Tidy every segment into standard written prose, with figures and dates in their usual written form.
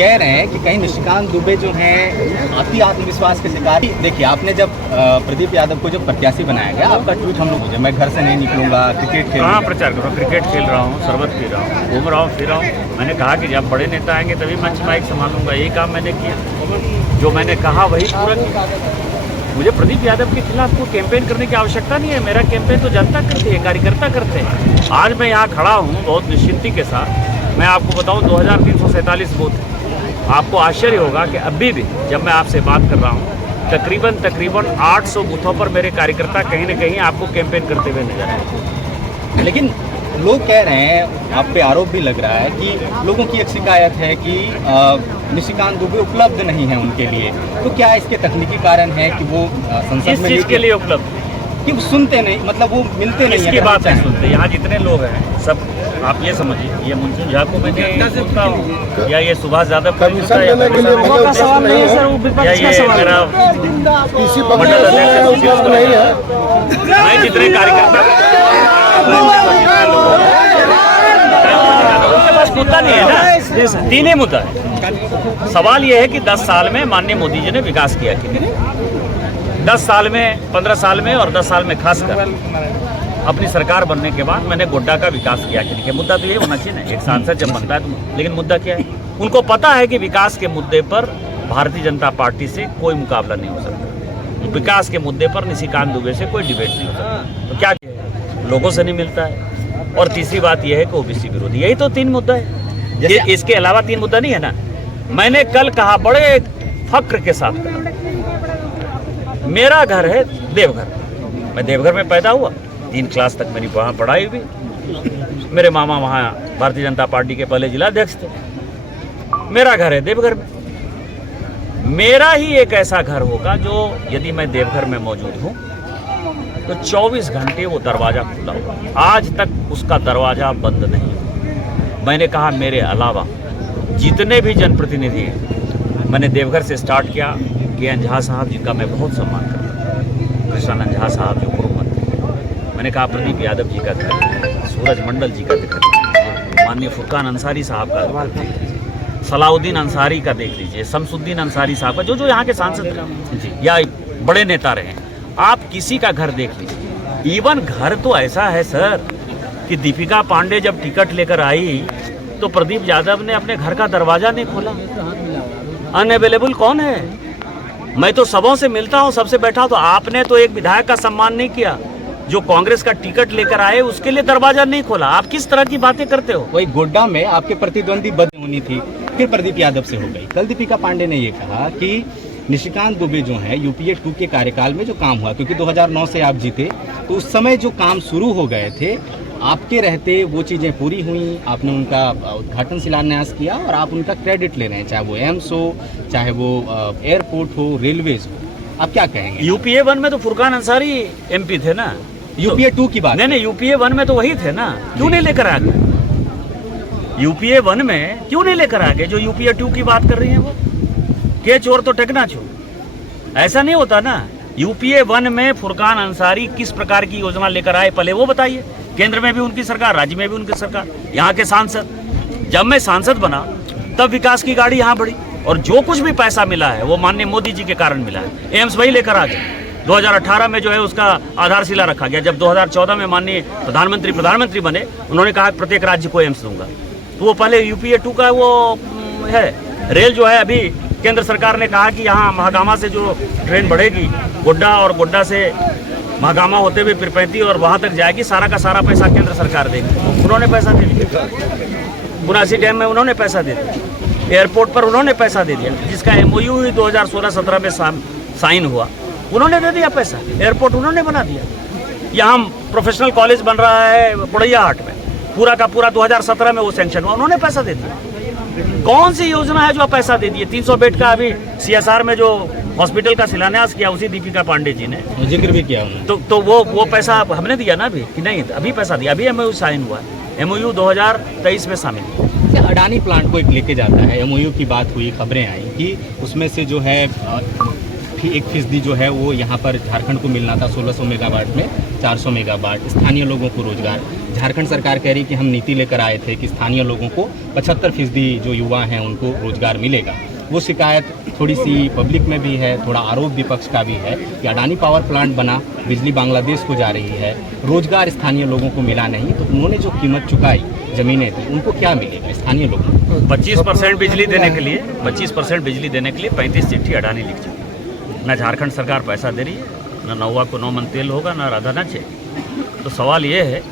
कह रहे हैं कि कहीं निशिकांत दुबे जो हैं अति आत्मविश्वास के शिकार। देखिए, आपने जब प्रदीप यादव को जब प्रत्याशी बनाया गया, आपका ट्वीट हम लोग, मैं घर से नहीं निकलूंगा, क्रिकेट खेल, कहाँ प्रचार करूँ? क्रिकेट खेल रहा हूँ, शरबत पी रहा हूँ, घूम रहा हूँ, फिर रहा हूँ। मैंने कहा कि जब बड़े नेता आएंगे तभी मंच माइक संभालूंगा। यही काम मैंने किया, जो मैंने कहा वही पूरा किया। मुझे प्रदीप यादव के खिलाफ कोई कैंपेन करने की आवश्यकता नहीं है। मेरा कैंपेन तो जनता करती है, कार्यकर्ता करते हैं। आज मैं यहाँ खड़ा हूँ बहुत निश्चिंती के साथ। मैं आपको बताऊँ 2347 बूथ है। आपको आश्चर्य होगा कि अभी भी जब मैं आपसे बात कर रहा हूँ तकरीबन 800 बूथों पर मेरे कार्यकर्ता कहीं न कहीं आपको कैंपेन करते हुए नजर आए। लेकिन लोग कह रहे हैं, आप पे आरोप भी लग रहा है कि लोगों की एक शिकायत है कि निशिकांत दुबे उपलब्ध नहीं है उनके लिए। तो क्या इसके तकनीकी कारण है कि वो संसद में चीज़ के लिए उपलब्ध कि वो सुनते नहीं, मतलब वो मिलते नहीं? इसकी बात नहीं सुनते। यहाँ जितने लोग हैं सब, आप ये समझिए, ये मुंशी झा को मैं सुनता हूँ या ये सुभाष यादव को सुनता है, या ये मेरा मंडल अध्यक्ष मैं जितने कार्यकर्ता मुद्दा नहीं है ना, तीन ही मुद्दा है। सवाल यह है कि 10 साल में माननीय मोदी जी ने विकास किया कि नहीं? 10 साल में, 15 साल में और 10 साल में खासकर अपनी सरकार बनने के बाद मैंने गोड्डा का विकास किया कि नहीं? मुद्दा तो ये होना चाहिए ना, एक सांसद जब बनता है तो। लेकिन मुद्दा क्या है? उनको पता है कि विकास के मुद्दे पर भारतीय जनता पार्टी से कोई मुकाबला नहीं हो सकता। विकास के मुद्दे पर निशिकांत दुबे से कोई डिबेट नहीं हो सकता। तो क्या लोगों से नहीं मिलता है। और तीसरी बात यह है कि ओबीसी विरोधी। यही तो 3 मुद्दा है, इसके अलावा 3 मुद्दा नहीं है ना। मैंने कल कहा बड़े फक्र के साथ, मेरा घर है देवघर, मैं देवघर में पैदा हुआ, 3 क्लास तक मेरी वहाँ पढ़ाई हुई। मेरे मामा वहाँ भारतीय जनता पार्टी के पहले जिलाध्यक्ष थे। मेरा घर है देवघर में। मेरा ही एक ऐसा घर होगा जो यदि मैं देवघर में मौजूद हूँ तो 24 घंटे वो दरवाज़ा खुला हुआ। आज तक उसका दरवाज़ा बंद नहीं हुआ। मैंने कहा मेरे अलावा जितने भी जनप्रतिनिधि हैं, मैंने देवघर से स्टार्ट किया के झा साहब जी का मैं बहुत सम्मान करता हूँ, कृष्णानंद झा साहब जो पूर्व मंत्री हैं। मैंने कहा प्रदीप यादव जी का घर, सूरज मंडल जी का घर, माननीय फुरकान अंसारी साहब का घर, सलाउद्दीन अंसारी का देख लीजिए, शमसुद्दीन अंसारी साहब का, जो यहाँ के सांसद रहे या बड़े नेता रहे, आप किसी का घर देख लीजिए। इवन घर तो ऐसा है सर कि दीपिका पांडे जब टिकट लेकर आई तो प्रदीप यादव ने अपने घर का दरवाजा नहीं खोला। अनअवेलेबल कौन है? मैं तो सबों से मिलता हूँ, सबसे बैठा। तो आपने तो एक विधायक का सम्मान नहीं किया जो कांग्रेस का टिकट लेकर आए, उसके लिए दरवाजा नहीं खोला। आप किस तरह की बातें करते हो? वही गोड्डा में आपके प्रतिद्वंदी बदनूनी थी, फिर प्रदीप यादव से हो गई। कल दीपिका पांडे ने ये कहा कि निशिकांत दुबे जो है यूपीए 2 के कार्यकाल में जो काम हुआ, क्योंकि 2009 से आप जीते, तो उस समय जो काम शुरू हो गए थे आपके रहते वो चीज़ें पूरी हुई। आपने उनका उद्घाटन शिलान्यास किया और आप उनका क्रेडिट ले रहे हैं, चाहे वो एम्स हो, चाहे वो एयरपोर्ट हो, रेलवेज हो। आप क्या कहेंगे? यूपीए 1 में तो फुरकान अंसारी एमपी थे ना। यूपीए 2 की बात नहीं, यूपीए 1 में तो वही थे ना। क्यों नहीं लेकर आ गए? यूपीए 1 में क्यों नहीं लेकर आ गए? जो यूपीए 2 की बात कर रही है वो के चोर तो टेकना चोर, ऐसा नहीं होता ना। यूपीए 1 में फुरकान अंसारी किस प्रकार की योजना लेकर आए पहले वो बताइए। केंद्र में भी उनकी सरकार, राज्य में भी उनकी सरकार, यहाँ के सांसद। जब मैं सांसद बना तब विकास की गाड़ी यहाँ बढ़ी और जो कुछ भी पैसा मिला है वो माननीय मोदी जी के कारण मिला है। एम्स वही लेकर आ गए। 2018 में जो है उसका आधारशिला रखा गया। जब 2014 में माननीय प्रधानमंत्री बने, उन्होंने कहा प्रत्येक राज्य को एम्स दूंगा। तो वो पहले यूपीए 2 का वो है। रेल जो है, अभी केंद्र सरकार ने कहा कि यहाँ महागामा से जो ट्रेन बढ़ेगी गोड्डा, और गोड्डा से महागामा होते हुए पिरपैंती और वहाँ तक जाएगी, सारा का सारा पैसा केंद्र सरकार देगी। उन्होंने पैसा दे दिया। बुनासी डैम में उन्होंने पैसा दे दिया। एयरपोर्ट पर उन्होंने पैसा दे दिया, जिसका MOU ही 2016-17 में साइन हुआ। उन्होंने दे दिया पैसा, एयरपोर्ट उन्होंने बना दिया। यहाँ प्रोफेशनल कॉलेज बन रहा है पुड़ैया हाट में, पूरा का पूरा 2017 में वो सैंक्शन हुआ, उन्होंने पैसा दे दिया। कौन सी योजना है जो आप पैसा दे दिए? 300 बेड का अभी CSR में जो हॉस्पिटल का शिलान्यास किया उसी दीपिका पांडे जी ने जिक्र भी किया उन्होंने। तो वो पैसा हमने दिया ना अभी कि नहीं? अभी पैसा दिया, अभी MOU साइन हुआ है। MOU 2023 में शामिल हुआ। अडानी प्लांट को एक लेके जाता है, MOU की बात हुई, खबरें आई कि उसमें से जो है 1% जो है वो यहाँ पर झारखंड को मिलना था 1600 मेगावाट में 400 मेगावाट, स्थानीय लोगों को रोजगार। झारखंड सरकार कह रही कि हम नीति लेकर आए थे कि स्थानीय लोगों को 75% जो युवा हैं उनको रोजगार मिलेगा। वो शिकायत थोड़ी सी पब्लिक में भी है, थोड़ा आरोप विपक्ष का भी है कि अडानी पावर प्लांट बना, बिजली बांग्लादेश को जा रही है, रोजगार स्थानीय लोगों को मिला नहीं, तो उन्होंने जो कीमत चुकाई जमीनें थी उनको क्या मिलेगा स्थानीय लोगों को? 25% बिजली देने के लिए 25% बिजली देने के लिए 35 चिट्ठी अडानी लिख चुकी है। न झारखंड सरकार पैसा दे रही है, न नौवा को 9 मन तेल होगा, न राधा न चे। तो सवाल ये है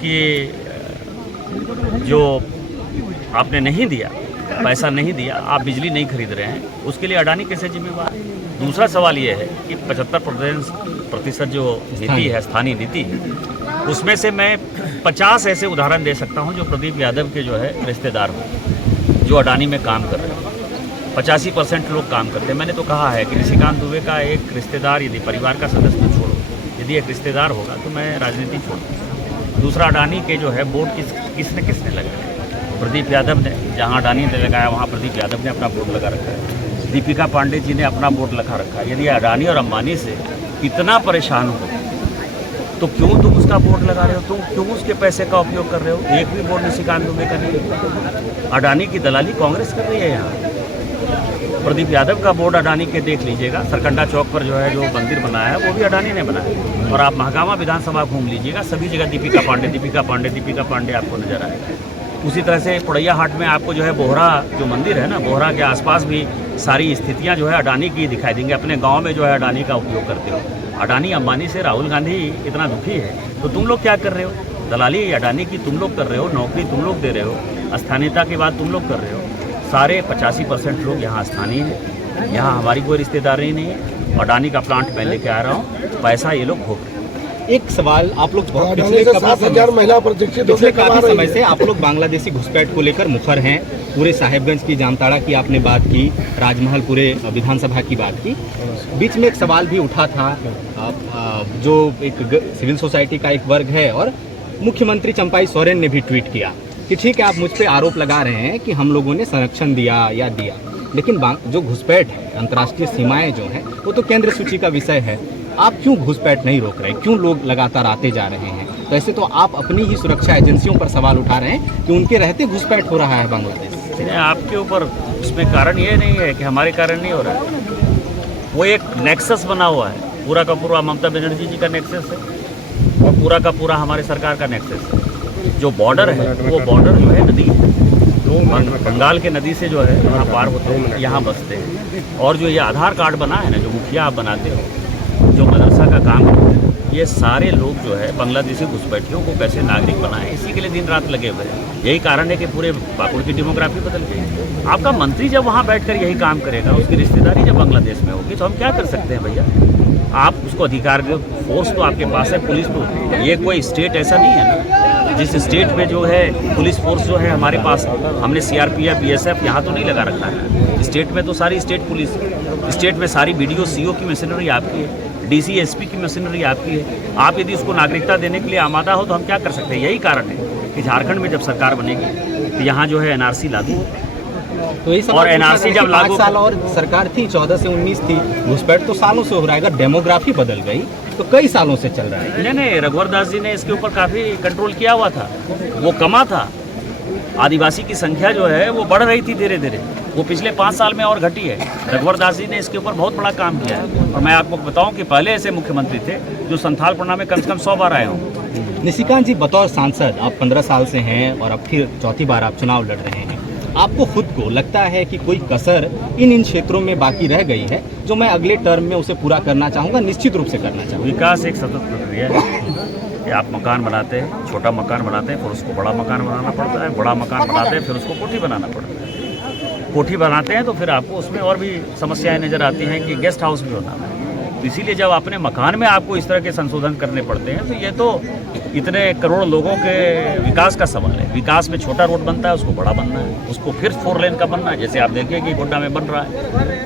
कि जो आपने नहीं दिया, पैसा नहीं दिया, आप बिजली नहीं खरीद रहे हैं, उसके लिए अडानी कैसे जिम्मेवार? दूसरा सवाल ये है कि 75% जो नीति है, स्थानीय नीति, उसमें से मैं 50 ऐसे उदाहरण दे सकता हूं जो प्रदीप यादव के जो है रिश्तेदार हो, जो अडानी में काम कर रहे हैं। 85% लोग काम करते हैं। मैंने तो कहा है कि निशिकांत दुबे का एक रिश्तेदार, यदि परिवार का सदस्य तो छोड़ो, यदि एक रिश्तेदार होगा तो मैं राजनीति छोड़। दूसरा, अडानी के जो है बोर्ड किसने लगाया? प्रदीप यादव ने, जहाँ अडानी ने लगाया वहाँ प्रदीप यादव ने अपना बोर्ड लगा रखा है। दीपिका पांडे जी ने अपना बोर्ड लगा रखा है। यदि अडानी और अंबानी से इतना परेशान हो तो क्यों तुम उसका बोर्ड लगा रहे हो? तुम क्यों उसके पैसे का उपयोग कर रहे हो? एक भी बोर्ड निशिकांत दुबे का नहीं। अडानी की दलाली कांग्रेस कर रही है यहाँ। प्रदीप यादव का बोर्ड अडानी के देख लीजिएगा। सरकंडा चौक पर जो है जो मंदिर बनाया है वो भी अडानी ने बनाया। और आप महागामा विधानसभा घूम लीजिएगा, सभी जगह दीपिका पांडे आपको नजर आएगा। उसी तरह से पुड़ैया हाट में आपको जो है बोहरा जो मंदिर है ना, बोहरा के आसपास भी सारी स्थितियां जो है अडानी की दिखाई देंगी। अपने गांव में जो है अडानी का उपयोग करते हो। अडानी अंबानी से राहुल गांधी इतना दुखी है तो तुम लोग क्या कर रहे हो? दलाली अडानी की तुम लोग कर रहे हो, नौकरी तुम लोग दे रहे हो, स्थानीयता की बात तुम लोग कर रहे हो। सारे 85% लोग यहाँ स्थानीय हैं, यहाँ हमारी कोई रिश्तेदारी नहीं है। अडानी का प्लांट मैं लेके आ रहा हूँ, पैसा ये लोग भोग रहे हैं। एक सवाल, आप लोग पिछले काफी समय से आप लोग बांग्लादेशी घुसपैठ को लेकर मुखर हैं। पूरे साहेबगंज की, जामताड़ा की आपने बात की, राजमहल पूरे विधानसभा की बात की। बीच में एक सवाल भी उठा था, जो एक सिविल सोसाइटी का एक वर्ग है और मुख्यमंत्री चंपाई सोरेन ने भी ट्वीट किया कि ठीक है, आप मुझ पे आरोप लगा रहे हैं कि हम लोगों ने संरक्षण दिया या दिया, लेकिन जो घुसपैठ है, अंतर्राष्ट्रीय सीमाएं जो हैं वो तो केंद्र सूची का विषय है। आप क्यों घुसपैठ नहीं रोक रहे? क्यों लोग लगातार आते जा रहे हैं? तो ऐसे तो आप अपनी ही सुरक्षा एजेंसियों पर सवाल उठा रहे हैं कि उनके रहते घुसपैठ हो रहा है बांग्लादेश। आपके ऊपर उसमें कारण ये नहीं है कि हमारे कारण नहीं हो रहा है। वो एक नेक्सस बना हुआ है, पूरा का पूरा ममता बनर्जी जी का नेक्सस है और पूरा का पूरा हमारे सरकार का नेक्सस है। जो बॉर्डर है वो बॉर्डर जो है नदी है, बंगाल के नदी से जो है यहाँ पार होते हैं, यहाँ बसते हैं। और जो ये आधार कार्ड बना है ना, जो मुखिया आप बनाते हो, जो मदरसा का काम है, ये सारे लोग जो है बांग्लादेशी घुसपैठियों को कैसे नागरिक बनाएं, इसी के लिए दिन रात लगे हुए हैं। यही कारण है कि पूरे पाकुड़ की डेमोग्राफी बदल गई। आपका मंत्री जब वहाँ बैठकर यही काम करेगा, उसकी रिश्तेदारी जब बांग्लादेश में होगी, तो हम क्या कर सकते हैं भैया? आप उसको अधिकार दो, फोर्स तो आपके पास है, पुलिस तो। ये कोई स्टेट ऐसा नहीं है ना जिस स्टेट में जो है पुलिस फोर्स जो है हमारे पास, हमने CRPF BSF यहाँ तो नहीं लगा रखा है। स्टेट में तो सारी स्टेट पुलिस, स्टेट में सारी BDO CO की मशीनरी आपकी है, DC SP की मशीनरी आपकी है। आप यदि उसको नागरिकता देने के लिए आमादा हो तो हम क्या कर सकते हैं? यही कारण है कि झारखंड में जब सरकार बनेगी तो यहाँ जो है NRC लागू हो। तो ये और NRC जब लागू, 5 साल और सरकार थी, 14 से 19 थी, घुसपैठ तो सालों से हो रहा है। अगर डेमोग्राफी बदल गई तो कई सालों से चल रहा है। नहीं, रघुवर दास जी ने इसके ऊपर काफ़ी कंट्रोल किया हुआ था, वो कमा था। आदिवासी की संख्या जो है वो बढ़ रही थी धीरे धीरे, वो पिछले 5 साल में और घटी है। रघुवर दास जी ने इसके ऊपर बहुत बड़ा काम किया है। और मैं आपको बताऊं कि पहले ऐसे मुख्यमंत्री थे जो संथाल पन्ना में कम से कम 100 बार आए हों। निशिकांत जी, बतौर सांसद आप 15 साल से हैं और अब फिर चौथी बार आप चुनाव लड़ रहे हैं। आपको खुद को लगता है कि कोई कसर इन क्षेत्रों में बाकी रह गई है जो मैं अगले टर्म में उसे पूरा करना चाहूँगा, निश्चित रूप से करना चाहूँगा? विकास एक सतत प्रक्रिया है कि आप मकान बनाते हैं, छोटा मकान बनाते हैं, फिर उसको बड़ा मकान बनाना पड़ता है, बड़ा मकान बनाते हैं, फिर उसको कोठी बनाना पड़ता है। कोठी बनाते हैं तो फिर आपको उसमें और भी समस्याएं नज़र आती हैं कि गेस्ट हाउस भी होना है। तो इसीलिए जब अपने मकान में आपको इस तरह के संशोधन करने पड़ते हैं तो ये तो इतने करोड़ लोगों के विकास का सवाल है। विकास में छोटा रोड बनता है, उसको बड़ा बनना है, उसको फिर 4 लेन का बनना है। जैसे आप देखिए कि गोड्डा में बन रहा है,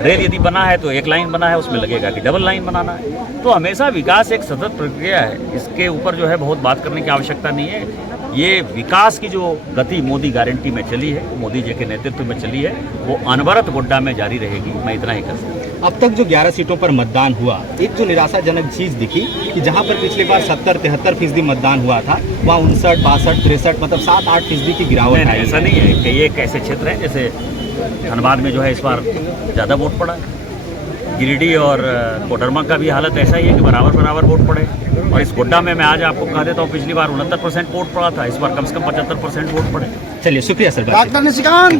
रेल यदि बना है तो 1 लाइन बना है, उसमें लगेगा कि डबल लाइन बनाना है। तो हमेशा विकास एक सतत प्रक्रिया है, इसके ऊपर जो है बहुत बात करने की आवश्यकता नहीं है। ये विकास की जो गति मोदी गारंटी में चली है, मोदी जी के नेतृत्व में चली है, वो अनवरत गोड्डा में जारी रहेगी। मैं इतना ही कर सकता हूँ। अब तक जो 11 सीटों पर मतदान हुआ, एक जो निराशाजनक चीज दिखी कि जहां पर पिछली बार 70-73% मतदान हुआ था, वहां 59, 62, 63 मतलब 7-8% की गिरावट नहीं, आई ऐसा है। नहीं है कि ये एक ऐसे क्षेत्र है जैसे धनबाद में जो है इस बार ज़्यादा वोट पड़ा है। गिरिडीह और कोडरमा का भी हालत ऐसा ही है कि बराबर वोट पड़े। और इस गोड्डा में मैं आज आपको कह देता हूँ पिछली बार 69% वोट पड़ा था, इस बार कम से कम 75% वोट पड़े। चलिए शुक्रिया सर। डॉक्टर निशिकांत